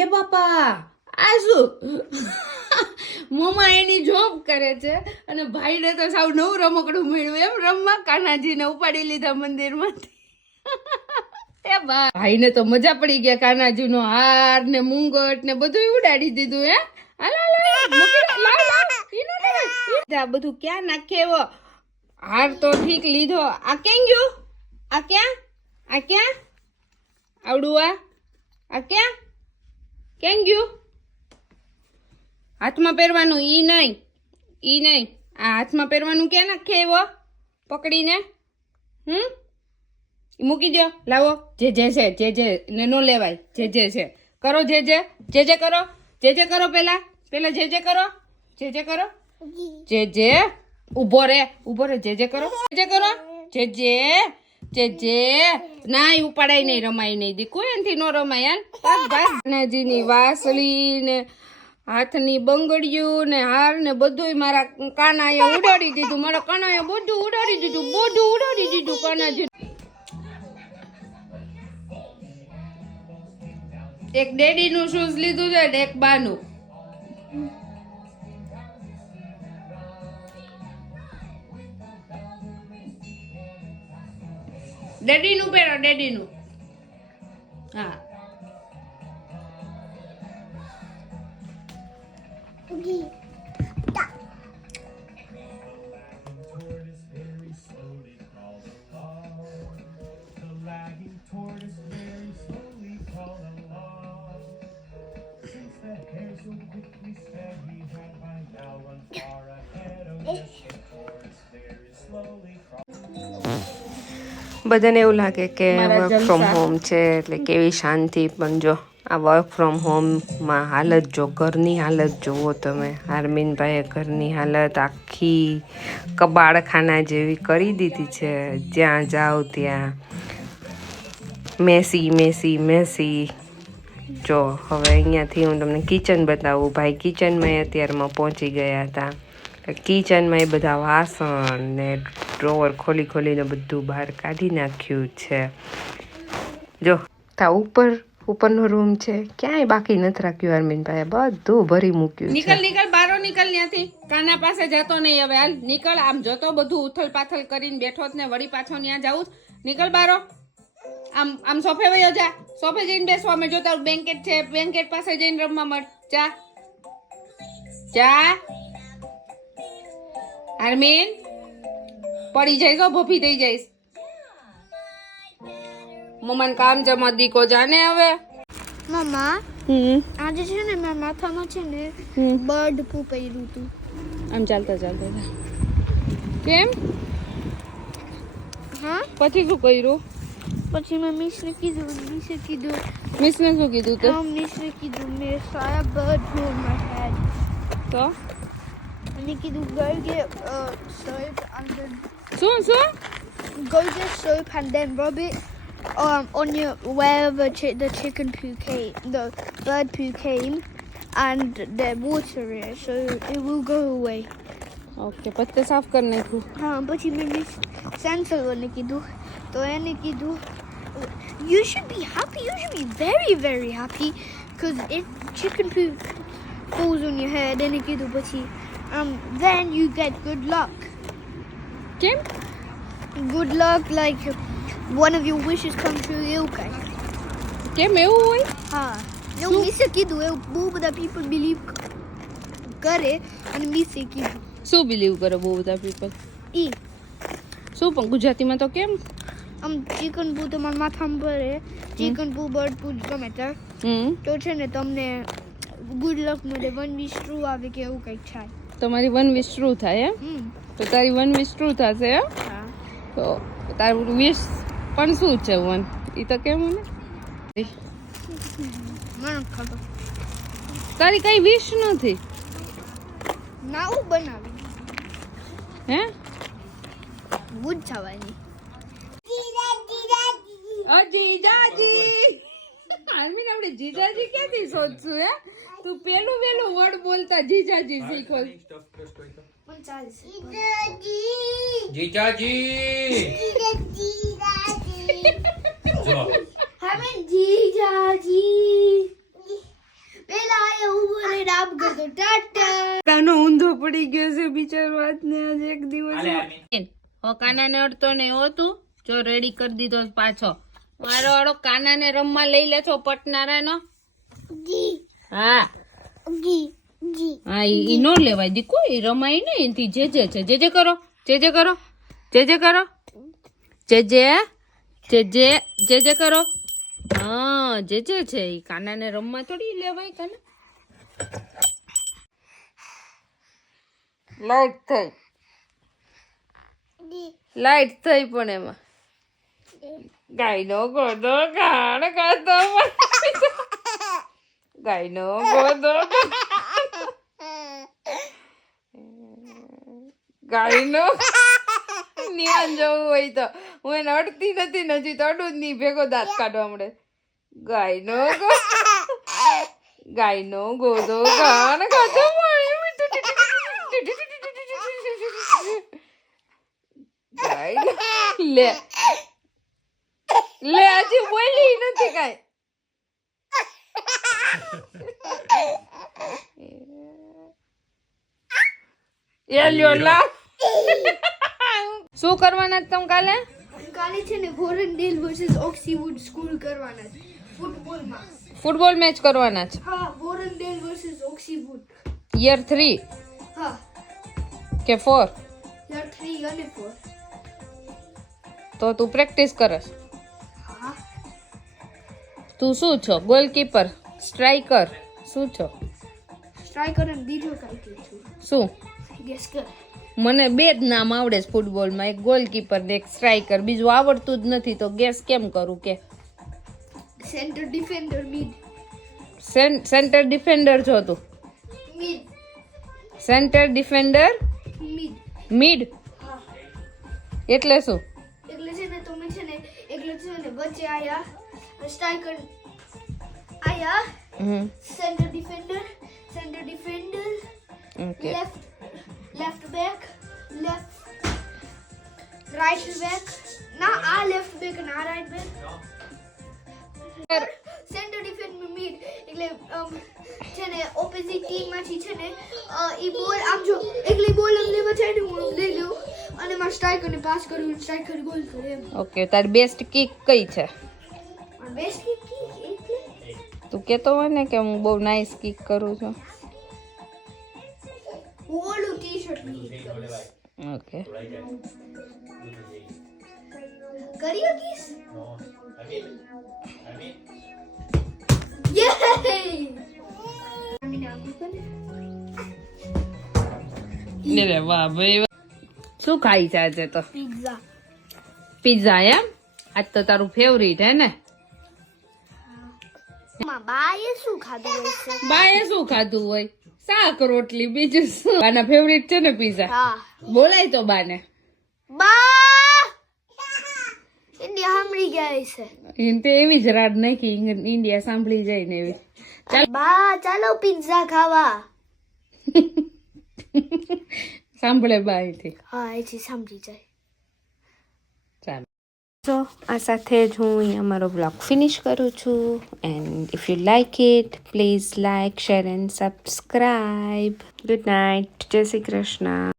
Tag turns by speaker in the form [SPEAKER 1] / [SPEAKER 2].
[SPEAKER 1] એ બાપા આ શું મમ્મા એની જોબ કરે છે અને ભાઈને તો સાવ નવું રમકડું મળ્યું. એમ રમવા કાનાજીને ઉપાડી લીધા મંદિરમાંથી. એ ભાઈને તો મજા પડી ગયા કાનાજીનો હાર ને મુંગટ ને બધું ઉડાડી દીધું, હે? બધું ક્યાં નાખે એવો હાર તો ઠીક લીધો. આ કેમ ગયું? આ ક્યાં? આ ક્યાં? આવડું આ? આ ક્યાં? કેમ ગયું? હાથમાં પહેરવાનું ઈ નહીં ઈ નહીં. આ હાથમાં પહેરવાનું ક્યાં નાખે એવો? પકડીને? હમ? મૂકી દો લાવો. જે જે છે, જે જે, ને નો લેવાય. જે જે છે. કરો જે જે જે જે કરો, જે જે કરો પેલા. પેલા જે જે કરો, જે જે કરો. જે જે ઊભો રે ઊભો રે. જે જે કરો, જે જે કરો, જે જે. જે જે ના ઉપાડાય નહીં, રમાય નહીં. દીકુ એનથી નો રમાય ગણેશજીની વાસળી ને હાથની બંગડીયું ને હાર ને બધુંય મારા કાનાએ ઉડાડી દીધું. મારા કાનાએ બધું ઉડાડી દીધું, બધું ઉડાડી દીધું કાનાજી. એક ડેડી નું શૂઝ લીધું છે ને એક બાનું. ડેડી નું પહેરો ડેડીનું. હા.
[SPEAKER 2] બધાને એવું લાગે કે વર્ક ફ્રોમ હોમ છે એટલે કેવી શાંતિ. પણ જો આ વર્ક ફ્રોમ હોમમાં હાલત જો ઘરની હાલત જુઓ તમે. હારમીનભાઈએ ઘરની હાલત આખી કબાડખાના જેવી કરી દીધી છે. જ્યાં જાઓ ત્યાં. Messi Messi Messi. જો હવે અહીંયાથી હું તમને કિચન બતાવું. ભાઈ કિચનમાં અત્યારમાં પહોંચી ગયા હતા. કિચનમાં એ બધા વાસણ ને ડ્રોવર ખોલી ખોલીને બધું બહાર કાઢી નાખ્યું છે. જો. તા ઉપર ઉપરનો રૂમ છે. ક્યાંય બાકી નથી રાખ્યું અરમીનભાઈ બધું ભરી મૂક્યું છે.
[SPEAKER 1] નીકળ નીકળ બારો નીકળ ત્યાંથી કાના પાસે જતો નહીં હવે. હાલ નીકળ. આમ જતો બધું ઉથલ પાથલ કરીને બેઠો જ ને વળી પાછો ત્યાં જાઉં નીકળ બારો. આમ આમ સોફે વયો જા. સોફે જઈને બેસવા અમે જો તારું બેન્કેટ છે બેન્કેટ પાસે જઈને રમવા મળ. જા. જા. આરમીન પડી જઈશ હો ભોફી થઈ જઈશ મમ્માને કામ જમા દીકો જાને હવે
[SPEAKER 3] મમ્મા
[SPEAKER 1] હમ
[SPEAKER 3] આજે છે ને મારા માથામાં છે ને
[SPEAKER 1] હમ
[SPEAKER 3] બર્ડ પુ કર્યું હતું
[SPEAKER 1] આમ ચાલતા ચાલતા જા. કેમ
[SPEAKER 3] હા
[SPEAKER 1] પછી શું કર્યું
[SPEAKER 3] પછી મેં મિસને કીધું મિસે કીધું
[SPEAKER 1] મિસને શું કીધું તે
[SPEAKER 3] um, મિસને કીધું મેં સારા bird poo my head
[SPEAKER 1] તો
[SPEAKER 3] અને કીધું go get uh, soap and then
[SPEAKER 1] શું શું
[SPEAKER 3] go get soap and then rub it um, on your wherever chi- the chicken poo came, the bird poo came, and then water it so it will go away.
[SPEAKER 1] Okay પછી તે સાફ કરી નાખ્યું
[SPEAKER 3] હા પછી મેં મિસ સેન્સરોને કીધું તો એને કીધું you should be happy you should be very very happy because if chicken poo falls on your head એને કીધું પછી um then you get good luck.
[SPEAKER 1] કેમ
[SPEAKER 3] good luck like one of your wishes come true એવું કાંઈ
[SPEAKER 1] કેમ એવું હોય
[SPEAKER 3] હા એવું મિસે કીધું એવું બહુ બધા people believe કરે અને મિસે કીધું
[SPEAKER 1] શું બિલીવ કરે બહુ બધા પીપલ
[SPEAKER 3] ઈ
[SPEAKER 1] શું પણ ગુજરાતીમાં તો કેમ?
[SPEAKER 3] આમ ચિકન પુ તમારા માથામાં ભરે. ચિકન પુ બર્ડ પુ ગમે તે.
[SPEAKER 1] હમ.
[SPEAKER 3] તો છે ને તમને ગુડ લક મળે વન વિશ ટ્રુ આવે કે એવું કંઈક થાય.
[SPEAKER 1] તમારી વન વિશ ટ્રુ થાય એમ? તો તારી વન વિશ ટ્રુ થશે એમ?
[SPEAKER 3] હા.
[SPEAKER 1] તો તારું વિશ પણ શું છે વન? એ તો કેમ મને?
[SPEAKER 3] મને
[SPEAKER 1] તારી કઈ વિશ નથી?
[SPEAKER 3] નાવું બનાવી.
[SPEAKER 1] હે?
[SPEAKER 3] ગુડ થવાની
[SPEAKER 1] જીજાજી આર્મીન આપણે જીજાજી ક્યાંથી શોધશું હે? તું પેલું પેલું વર્ડ બોલતા જીજાજી શીખો.
[SPEAKER 3] પણ
[SPEAKER 4] જીજાજી! જો.
[SPEAKER 3] હવે જીજાજી. તો ટાટા.
[SPEAKER 1] ઊંધો પડી ગયો છે બિચારો આજને આજ એક દિવસ. હો કાનાને અડતો ને હોતું તું જો રેડી કરી દીધો પાછો. મારો વાળો કાનાને રમવા લઈ લે છો પટનારાનો.
[SPEAKER 3] જી.
[SPEAKER 1] હા. હા ઈ ઈ નો લેવાય દીકુ ઈ રમાય ને એથી જે જે છે જે જે કરો જે જે કરો જે જે કરો જે જે જે જે જે જે કરો. હા જે જે છે ઈ કાનાને રમવા થોડી લેવાય કાના. લાઈટ થઈ. લાઈટ થઈ પણ એમાં. ગાયનો ગોદો ગાણ ગાતો ગાયનો ગોદો ગાયનો નિવાન જવું હોય તો હું એને અડતી નથી ને હજી તો અડું જ નહીં ભેગો દાંત કાઢવા મળે ગાયનો ગો ગાયનો ગોદો ગાણ ગાતો ગાયનો લે લે હજી બોલી નથી કાંઈ. એ લ્યો લા શું કરવાના છે તમે કાલે?
[SPEAKER 3] કાલે છે ને વોરનડેલ વર્સિસ ઓક્સીવુડ સ્કૂલ કરવાના છે ફૂટબોલમાં.
[SPEAKER 1] ફૂટબોલ મેચ કરવાના છે?
[SPEAKER 3] હા Warrendale versus Oxywood.
[SPEAKER 1] Year three
[SPEAKER 3] હા.
[SPEAKER 1] કે ફોર
[SPEAKER 3] યર થ્રી અને ફોર
[SPEAKER 1] તો તું પ્રેક્ટિસ કરસ.
[SPEAKER 3] હા
[SPEAKER 1] તું શું છો? ગોલકીપર સ્ટ્રાઈકર શું છો?
[SPEAKER 3] સ્ટ્રાઈકર અને બીજો કાંઈક છું
[SPEAKER 1] શું?
[SPEAKER 3] ગેસ કર
[SPEAKER 1] મને બે જ નામ આવડે છે ફૂટબોલમાં એક ગોલકીપર ને એક સ્ટ્રાઈકર બીજું આવડતું જ નથી તો ગેસ કેમ કરું કે?
[SPEAKER 3] Centre defender mid
[SPEAKER 1] centre defender છો તું? Mid centre
[SPEAKER 3] defender
[SPEAKER 1] mid
[SPEAKER 3] mid
[SPEAKER 1] એટલે શું?
[SPEAKER 3] એટલે છે ને તમે છે ને એટલે છે ને વચ્ચે આયા. સ્ટ્રાઈકર આયા
[SPEAKER 1] હમ
[SPEAKER 3] centre defender centre defender
[SPEAKER 1] Okay.
[SPEAKER 3] left. Left back. Left. Right back. ના આ left back and આ right back. Centre defend mid એટલે અમ, છે ને ઓપોઝિટ ટીમમાંથી છે ને એ બોલ આમ જો એકલી બોલ આમ લેવા જાય ને હું લઈ લઉં. અને મારા સ્ટ્રાઈકર ને પાસ કરું સ્ટ્રાઈકર ગોલ કરે
[SPEAKER 1] ઓકે તારી બેસ્ટ કિક કઈ છે?
[SPEAKER 3] એટલે
[SPEAKER 1] તું કેતો હોય ને કે હું બહુ નાઇસ કિક કરું છું.
[SPEAKER 3] ઓલું ટી શર્ટ
[SPEAKER 1] ઓકે
[SPEAKER 3] કરી શકીશ Yay!
[SPEAKER 1] લે વાહ ભાઈ શું ખાઈ છે આજે તો?
[SPEAKER 3] પીઝા
[SPEAKER 1] પિઝા એમ? આજ તો તારું ફેવરિટ હે ને?
[SPEAKER 3] બાએ શું ખાધું હોય છે?
[SPEAKER 1] બાએ શું ખાધું હોય? શાક રોટલી બીજું શું? બાના ફેવરિટ છે ને પીઝા
[SPEAKER 3] હા.
[SPEAKER 1] બોલાય તો બાને.
[SPEAKER 3] બા! ઇન્ડિયા સાંભળી ગયા છે
[SPEAKER 1] એને તે એવી જ રાડ નાખી ઇન્ડિયા સાંભળી જાય ને એવી
[SPEAKER 3] બા ચાલો પિઝા ખાવા.
[SPEAKER 1] સાંભળે બા અહીંથી.
[SPEAKER 3] હા એથી સાંભળી જાય.
[SPEAKER 2] આ સાથે જ હું અહીંયા મારો બ્લોગ ફિનિશ કરું છું. And if you like it please like share and subscribe good night જય શ્રી કૃષ્ણ.